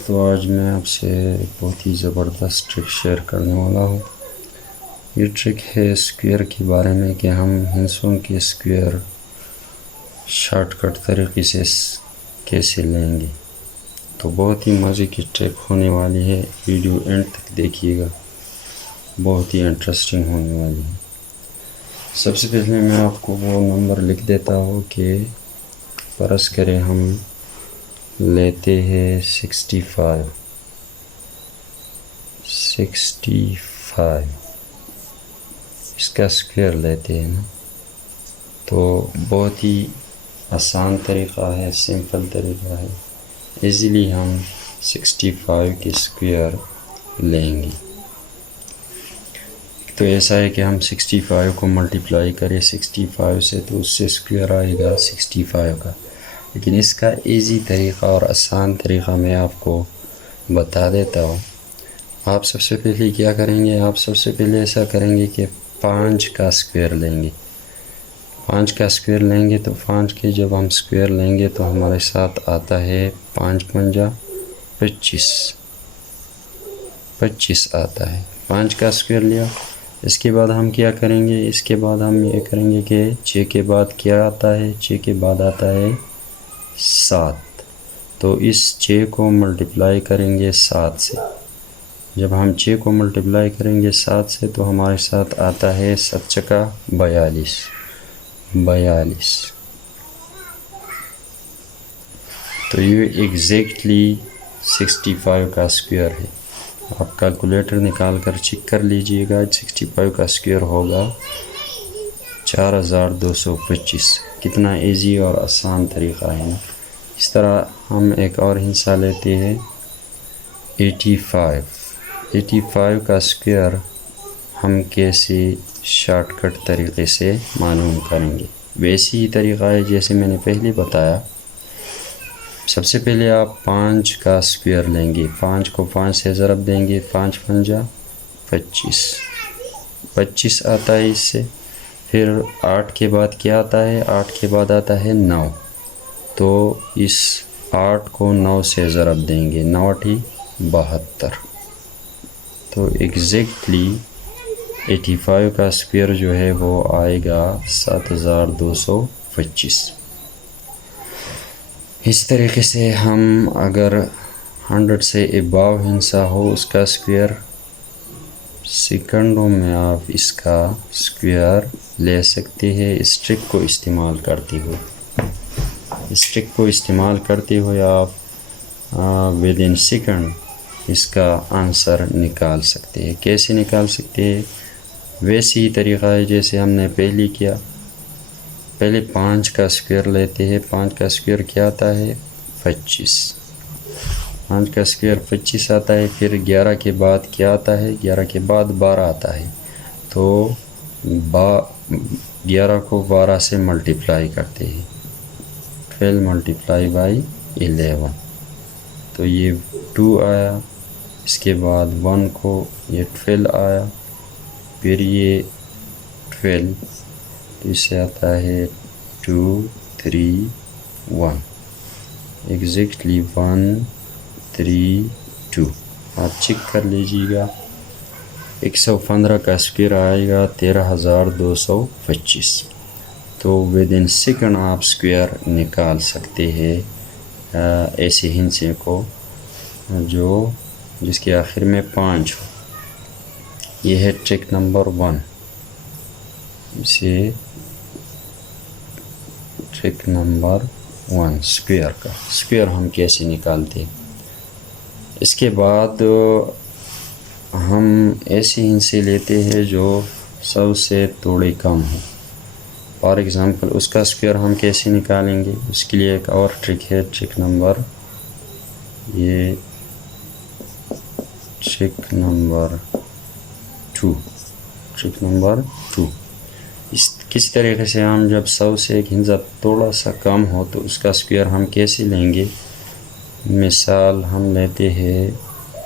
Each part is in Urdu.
دوستو، آج میں آپ سے ایک بہت ہی زبردست ٹرک شیئر کرنے والا ہوں۔ یہ ٹرک ہے اسکوئر کے بارے میں کہ ہم ہندسوں کے اسکوئر شارٹ کٹ طریقے سے کیسے لیں گے۔ تو بہت ہی مزے کی ٹرک ہونے والی ہے، ویڈیو اینڈ تک دیکھیے گا، بہت ہی انٹرسٹنگ ہونے والی ہے۔ سب سے پہلے میں آپ کو وہ نمبر لکھ دیتا ہوں کہ فرض کریں ہم لیتے ہیں 65 اس کا اسکوئر لیتے ہیں نا، تو بہت ہی آسان طریقہ ہے، سمپل طریقہ ہے، ایزیلی ہم 65 کے اسکوئر لیں گے۔ تو ایسا ہے کہ ہم 65 کو ملٹیپلائی کریں 65 سے، تو اس سے اسکوئر آئے گا 65 کا۔ لیکن اس کا ایزی طریقہ اور آسان طریقہ میں آپ کو بتا دیتا ہوں۔ آپ سب سے پہلے کیا کریں گے، آپ سب سے پہلے ایسا کریں گے کہ 5 کا اسکوئر لیں گے۔ 5 کا اسکوئر لیں گے تو 5 کے جب ہم اسکوئر لیں گے تو ہمارے ساتھ آتا ہے 5 پنجا 25 آتا ہے۔ 5 کا اسکوئر لیا، اس کے بعد ہم کیا کریں گے، اس کے بعد ہم یہ کریں گے کہ 6 کے بعد کیا آتا ہے، 6 کے بعد آتا ہے 7۔ تو اس 6 کو ملٹیپلائی کریں گے 7 سے۔ جب ہم 6 کو ملٹیپلائی کریں گے 7 سے تو ہمارے ساتھ آتا ہے 7 چکا 42۔ تو یہ ایگزیکٹلی 65 کا اسکوئر ہے۔ آپ کیلکولیٹر نکال کر چیک کر لیجئے گا، 65 کا اسکوئر ہوگا 4225۔ کتنا ایزی اور آسان طریقہ ہے نا۔ اس طرح ہم ایک اور ہندسہ لیتے ہیں 85 کا اسکوئر ہم کیسے شارٹ کٹ طریقے سے معلوم کریں گے۔ ویسے ہی طریقہ ہے جیسے میں نے پہلے بتایا۔ سب سے پہلے آپ 5 کا اسکوئر لیں گے، 5 کو 5 سے ضرب دیں گے، 5 پنجا 25 آتا ہے اس سے۔ پھر 8 کے بعد کیا آتا ہے، 8 کے بعد آتا ہے 9۔ تو اس 8 کو 9 سے ضرب دیں گے، 9 8 72۔ تو ایگزیکٹلی 85 کا اسکوئر جو ہے وہ آئے گا 7225۔ اس طریقے سے ہم اگر 100 سے اباو ہندسہ ہو اس کا اسکوئر، سیکنڈوں میں آپ اس کا اسکوئر لے سکتے ہیں اس ٹرک کو استعمال کرتے ہوئے۔ اس ٹرک کو استعمال کرتے ہوئے آپ ود ان سیکنڈ اس کا آنسر نکال سکتے ہیں۔ کیسے نکال سکتے ہیں؟ ویسے ہی طریقہ ہے جیسے ہم نے پہلے کیا۔ پہلے 5 کا اسکوئر لیتے ہیں، 5 کا اسکوئر کیا آتا ہے 25۔ 5 کا اسکوئر 25 آتا ہے۔ پھر 11 کے بعد کیا آتا ہے، 11 کے بعد 12 آتا ہے۔ تو 11 کو 12 سے ملٹیپلائی کرتے ہیں، 12 ملٹیپلائی بائی 11۔ تو یہ 2 آیا، اس کے بعد 1 کو یہ 12 آیا، پھر یہ 12، تو اس سے آتا ہے 2 3 1، ایگزیکٹلی 1 3 2۔ آپ چیک کر لیجیے گا۔ 115 کا اسکوئر آئے گا 13225۔ تو ود ان سیکنڈ آپ اسکوئر نکال سکتے ہیں ایسے ہندسے کو جس کے آخر میں 5 ہو۔ یہ ہے ٹرک نمبر 1۔ اسے ٹرک نمبر 1 اسکوئر کا اسکوئر ہم کیسے نکالتے۔ اس کے بعد ہم ایسے ہندسے لیتے ہیں جو 100 سے تھوڑے کم ہوں۔ فار ایگزامپل اس کا اسکوئر ہم کیسے نکالیں گے، اس کے لیے ایک اور ٹرک ہے، ٹرک نمبر 2۔ کس طریقے سے ہم جب 100 سے ایک ہندسہ تھوڑا سا کم ہو تو اس کا اسکوئر ہم کیسے لیں گے۔ مثال ہم لیتے ہیں،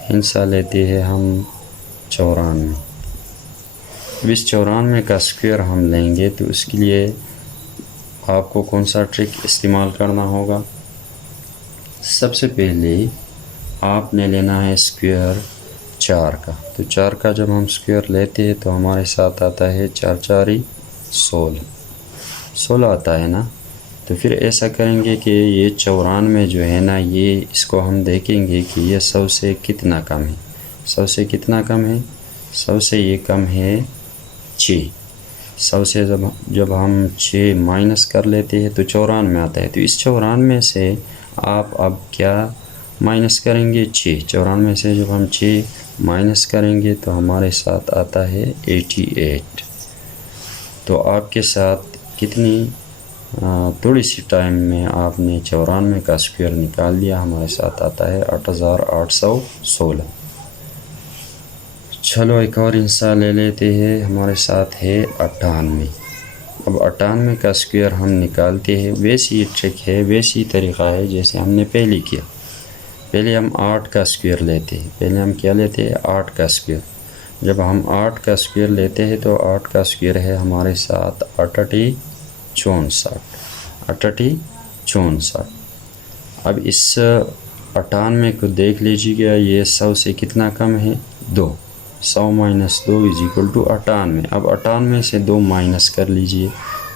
ہندسہ لیتے ہیں ہم 94۔ اس 94 کا اسکوئر ہم لیں گے تو اس کے لیے آپ کو کون سا ٹرک استعمال کرنا ہوگا۔ سب سے پہلے آپ نے لینا ہے اسکوئر 4 کا. تو 4 کا جب ہم اسکوئر لیتے ہیں تو ہمارے ساتھ آتا ہے 4 4 16 آتا ہے نا. تو پھر ایسا کریں گے کہ یہ 94 جو ہے نا، یہ اس کو ہم دیکھیں گے کہ یہ 100 سے کتنا کم ہے. 100 سے کتنا کم ہے؟ 100 سے یہ کم ہے 6. 100 سے جب ہم 6 مائنس کر لیتے ہیں تو 94 آتا ہے. تو اس 94 سے آپ اب کیا مائنس کریں گے؟ 6. 94 سے جب ہم 6 مائنس کریں گے تو ہمارے ساتھ آتا ہے 88. تو آپ کے ساتھ کتنی تھوڑی سی ٹائم میں آپ نے 94 کا اسکوئر نکال دیا. ہمارے ساتھ آتا ہے 8816. چلو ایک اور حصہ لے لیتے ہیں. ہمارے ساتھ ہے 98. اب 98 کا اسکوئر ہم نکالتے ہیں. ویسی ٹرک ہے، ویسی طریقہ ہے جیسے ہم نے پہلے کیا. پہلے ہم 8 کا اسکوئر لیتے ہیں. پہلے ہم کیا لیتے ہیں؟ 8 کا اسکوئر. جب ہم 8 کا اسکوئر لیتے ہیں تو 8 کا اسکوئر ہے ہمارے ساتھ 8864. اب اس 98 کو دیکھ لیجیے گا، یہ 100 سے کتنا کم ہے؟ 2. 100 مائنس 2 = 98. اب 98 سے 2 مائنس کر لیجئے.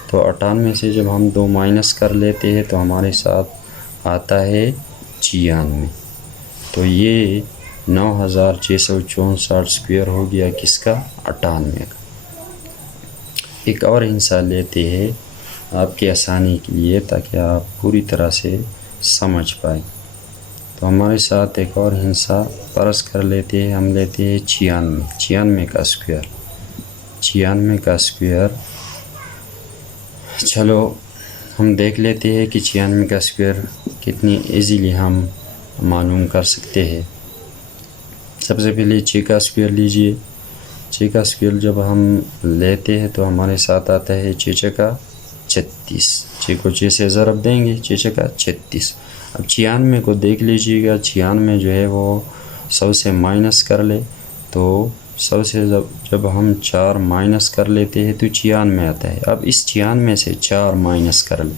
تو 98 سے جب ہم 2 مائنس کر لیتے ہیں تو ہمارے ساتھ آتا ہے 96. تو یہ 9664 اسکوئر ہو گیا کس کا؟ 98 کا. ایک اور حصہ لیتے ہیں آپ کی آسانی کے لیے تاکہ آپ پوری طرح سے سمجھ پائیں. تو ہمارے ساتھ ایک اور حصہ فرض کر لیتے ہیں. ہم لیتے ہیں 96 کا اسکوئر. 96 کا اسکوئر. چلو ہم دیکھ لیتے ہیں کہ 96 کا اسکوئر کتنی ایزیلی ہم معلوم کر سکتے ہیں. سب سے پہلے 6 کا اسکوئر لیجئے. 6 کا اسکوئر جب ہم لیتے ہیں تو ہمارے ساتھ آتا ہے 6 6 36. 6 کو 6 سے ضرب دیں گے، 6 6 36. اب 96 کو دیکھ لیجئے گا. 96 جو ہے وہ 100 سے مائنس کر لے تو 100 سے جب ہم 4 مائنس کر لیتے ہیں تو 96 آتا ہے. اب اس 96 سے 4 مائنس کر لیں.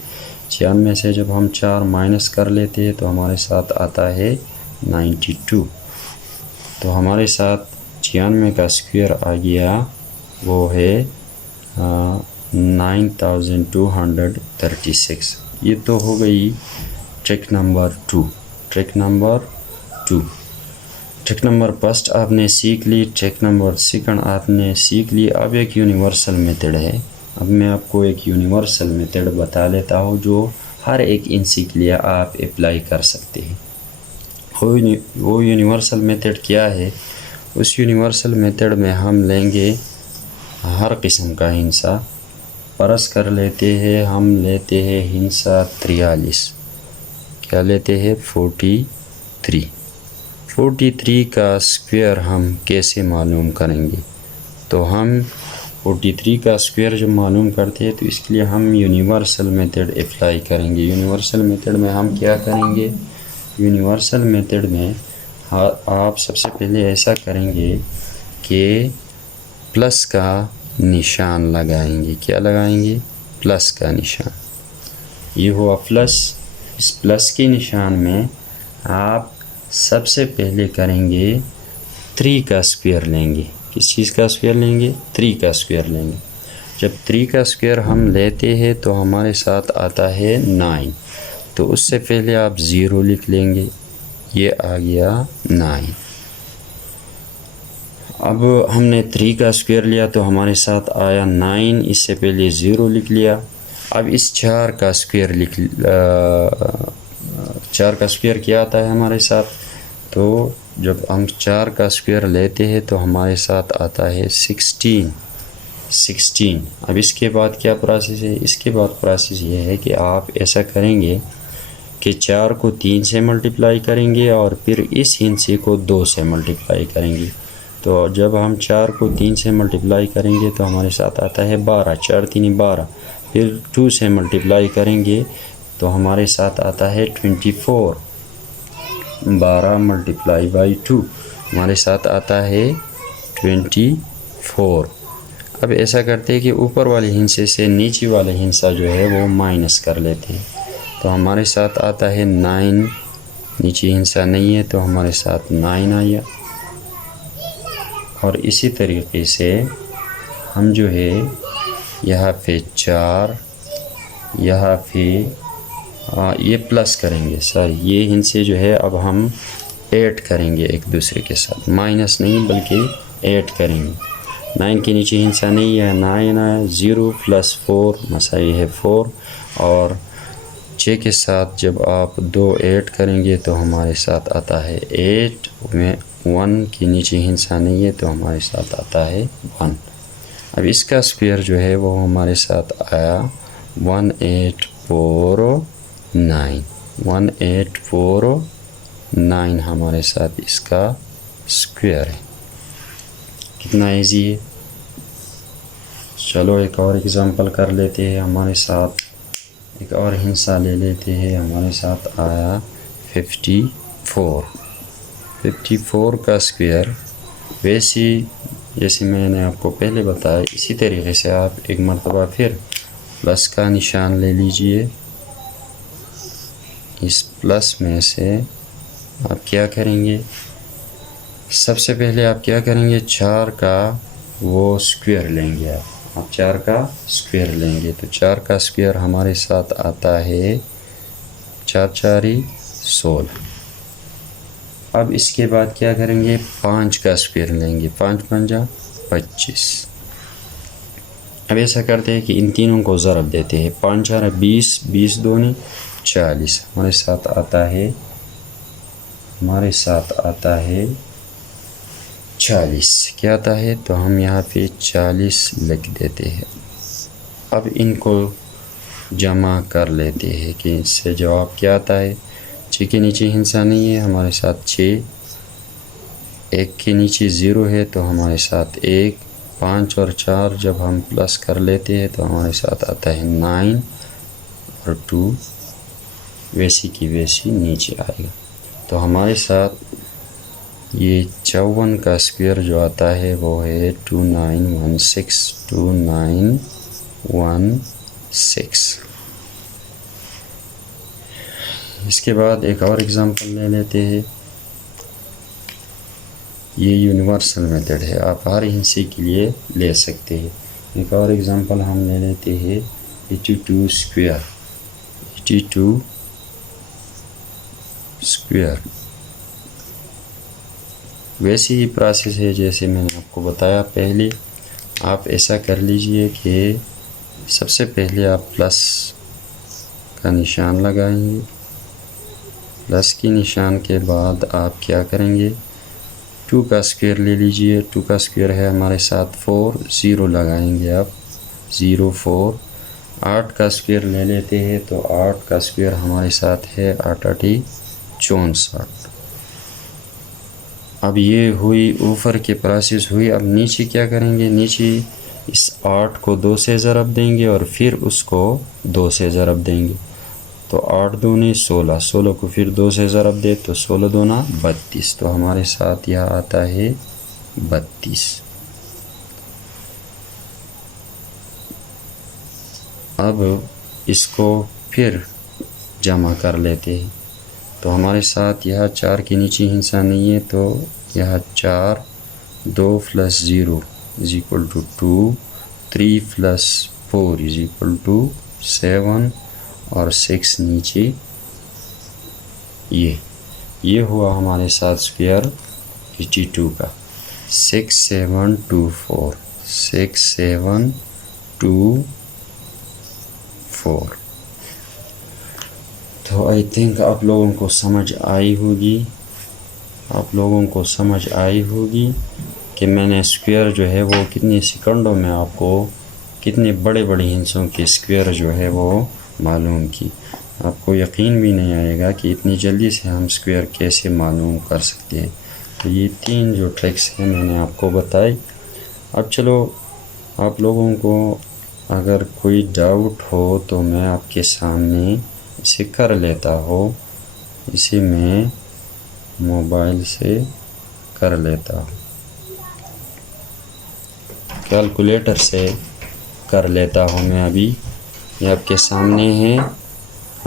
96 سے جب ہم 4 مائنس کر لیتے ہیں تو ہمارے ساتھ آتا ہے 92. تو ہمارے ساتھ 96 کا اسکوئر آ گیا، وہ ہے 9236. یہ تو ہو گئی trick number 2. Trick number first آپ نے سیکھ لی. ٹرک نمبر سیکنڈ آپ نے سیکھ لی. اب ایک یونیورسل میتھڈ ہے. اب میں آپ کو ایک یونیورسل میتھڈ بتا لیتا ہوں جو ہر ایک انسی کے لیے آپ اپلائی کر سکتے ہیں. وہ یونیورسل میتھڈ کیا ہے؟ اس یونیورسل میتھڈ میں ہم لیں گے ہر قسم کا ہندسہ. فرض کر لیتے ہیں ہم لیتے ہیں ہندسہ 43. کیا لیتے ہیں؟ 43. 43 کا اسکوئر ہم کیسے معلوم کریں گے؟ تو ہم 43 کا اسکوئر جب معلوم کرتے ہیں تو اس کے لیے ہم یونیورسل میتھڈ اپلائی کریں گے. یونیورسل میتھڈ میں ہم کیا کریں گے؟ یونیورسل میتھڈ میں آپ سب سے پہلے ایسا کریں گے کہ پلس کا نشان لگائیں گے. کیا لگائیں گے؟ پلس کا نشان. یہ ہوا پلس. اس پلس کے نشان میں آپ سب سے پہلے کریں گے 3 کا اسکوئر لیں گے. کس چیز کا اسکوئر لیں گے؟ 3 کا اسکوئر لیں گے. جب 3 کا اسکوئر ہم لیتے ہیں تو ہمارے ساتھ آتا ہے 9. تو اس سے پہلے آپ 0 لکھ لیں گے. یہ آ گیا 9. اب ہم نے 3 کا اسکوئر لیا تو ہمارے ساتھ آیا 9. اس سے پہلے 0 لکھ لیا. اب اس 4 کا اسکوئر 4 کا اسکوئر کیا آتا ہے ہمارے ساتھ؟ تو جب ہم 4 کا اسکوئر لیتے ہیں تو ہمارے ساتھ آتا ہے 16. اب اس کے بعد کیا پروسیس ہے؟ اس کے بعد پروسیس یہ ہے کہ آپ ایسا کریں گے کہ 4 کو 3 سے ملٹیپلائی کریں گے اور پھر اس ہندسے کو 2 سے ملٹیپلائی کریں گے. تو جب ہم 4 کو 3 سے ملٹیپلائی کریں گے تو ہمارے ساتھ آتا ہے 12. 4 3 12. پھر 2 سے ملٹیپلائی کریں گے تو ہمارے ساتھ آتا ہے 24. 12 ملٹیپلائی بائی 2 ہمارے ساتھ آتا ہے 24. اب ایسا کرتے ہیں کہ اوپر والے ہندسے سے نیچے والے ہندسہ جو ہے وہ مائنس کر لیتے ہیں. تو ہمارے ساتھ آتا ہے 9 نیچے ہندسہ نہیں ہے تو ہمارے ساتھ 9 آیا. اور اسی طریقے سے ہم جو ہے یہاں پہ 4 یہاں پہ یہ پلس کریں گے. سوری یہ ہندسے جو ہے اب ہم ایڈ کریں گے ایک دوسرے کے ساتھ, مائنس نہیں بلکہ ایڈ کریں گے. 9 کے نیچے ہندسہ نہیں ہے, 9 ہے. 0 + 4 مساوی ہے 4, اور 6 کے ساتھ جب آپ 2 ایڈ کریں گے تو ہمارے ساتھ آتا ہے 8 میں. 1 کے نیچے ہندسہ نہیں ہے تو ہمارے ساتھ آتا ہے 1. اب اس کا اسکوئر جو ہے وہ ہمارے ساتھ آیا 1849. 1849 ہمارے ساتھ اس کا اسکوئر ہے. کتنا ایزی ہے. چلو ایک اور ایگزامپل کر لیتے ہیں. ہمارے ساتھ ایک اور ہندسہ لے لیتے ہیں. ہمارے ساتھ آیا 54. 54 کا اسکوئر ویسی جیسے میں نے آپ کو پہلے بتایا اسی طریقے سے آپ ایک مرتبہ پھر پلس کا نشان لے لیجئے. اس پلس میں سے آپ کیا کریں گے, سب سے پہلے آپ کیا کریں گے, 4 کا وہ اسکوئر لیں گے. آپ 4 کا اسکوئر لیں گے تو 4 کا اسکوئر ہمارے ساتھ آتا ہے 4 4 16. اب اس کے بعد کیا کریں گے, 5 کا اسکوئر لیں گے. 5 5 25. اب ایسا کرتے ہیں کہ ان تینوں کو ضرب دیتے ہیں. 5 4 20, 20 2 40. ہمارے ساتھ آتا ہے 40. کیا آتا ہے تو ہم یہاں پہ 40 لکھ دیتے ہیں. اب ان کو جمع کر لیتے ہیں کہ اس سے جواب کیا آتا ہے. 6 کے نیچے ہندسہ نہیں ہے ہمارے ساتھ 6. 1 کے نیچے 0 ہے تو ہمارے ساتھ 1. 5 اور 4 جب ہم پلس کر لیتے ہیں تو ہمارے ساتھ آتا ہے 9 اور 2 ویسی کی ویسی نیچے آئے گا. تو ہمارے ساتھ یہ 54 کا اسکوئر جو آتا ہے وہ ہے 2916. 2916. اس کے بعد ایک اور ایگزامپل لے لیتے ہیں. یہ یونیورسل میتھڈ ہے, آپ ہر ہندسے کے لیے لے سکتے ہیں. ایک اور ایگزامپل ہم لے لیتے ہیں 82 اسکوئر. 82 اسکوئر ویسی ہی پروسیس ہے جیسے میں نے آپ کو بتایا پہلے. آپ ایسا کر لیجئے کہ سب سے پہلے آپ پلس کا نشان لگائیں گے. پلس کی نشان کے بعد آپ کیا کریں گے, 2 کا اسکوئر لے لیجئے. 2 کا اسکوئر ہے ہمارے ساتھ 4. 0 لگائیں گے آپ 0 4. 8 کا اسکوئر لے لیتے ہیں تو 8 کا اسکوئر ہمارے ساتھ ہے 8 8 64. اب یہ ہوئی اوپر کی پروسیس ہوئی. اب نیچے کیا کریں گے, نیچے اس 8 کو 2 سے ضرب دیں گے اور پھر اس کو 2 سے ضرب دیں گے. تو 8 2 16. 16 کو پھر 2 سے ضرب دے تو 16 2 32. تو ہمارے ساتھ یہاں آتا ہے 32. اب اس کو پھر جمع کر لیتے ہیں تو ہمارے ساتھ یہاں 4 کے نیچے ہندسہ نہیں ہے تو یہاں 4. 2 + 0 = 2. 3 + 4 = 7 اور 6 نیچے. یہ ہوا ہمارے ساتھ اسکوئر 82 کا. 6 7 2 4. 6 7 2 4. تو آئی تھنک آپ لوگوں کو سمجھ آئی ہوگی کہ میں نے اسکوئر جو ہے وہ کتنی سیکنڈوں میں آپ کو کتنے بڑے ہندسوں کے اسکوئر جو ہے وہ معلوم کی. آپ کو یقین بھی نہیں آئے گا کہ اتنی جلدی سے ہم اسکوئر کیسے معلوم کر سکتے ہیں. تو یہ 3 جو ٹرکس ہیں میں نے آپ کو بتائی. اب چلو آپ لوگوں کو اگر کوئی ڈاؤٹ ہو تو میں آپ کے سامنے اسے کر لیتا ہوں. اسے میں موبائل سے کر لیتا ہوں, کیلکولیٹر سے کر لیتا ہوں. میں ابھی یہ آپ کے سامنے ہے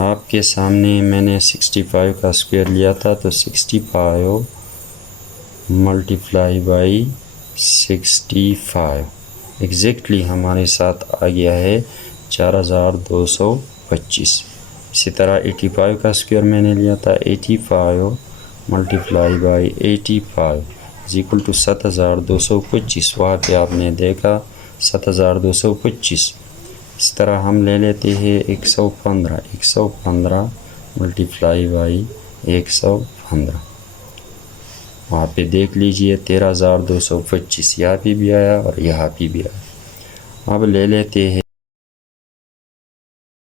آپ کے سامنے میں نے 65 کا اسکوائر لیا تھا، تو 65 ملٹیپلائی بائی 65 ایگزیکٹلی ہمارے ساتھ آ گیا ہے 4225۔ اسی طرح 85 کا اسکوائر میں نے لیا تھا، 85 multiply by 85 is equal to 7225۔ وہاں پہ آپ نے دیکھا 7225۔ اس طرح ہم لے لیتے ہیں 115 ملٹیپلائی بائی 115، وہاں پہ دیکھ لیجئے 13225، یہاں پہ بھی آیا اور یہاں پہ بھی آیا۔ اب لے لیتے ہیں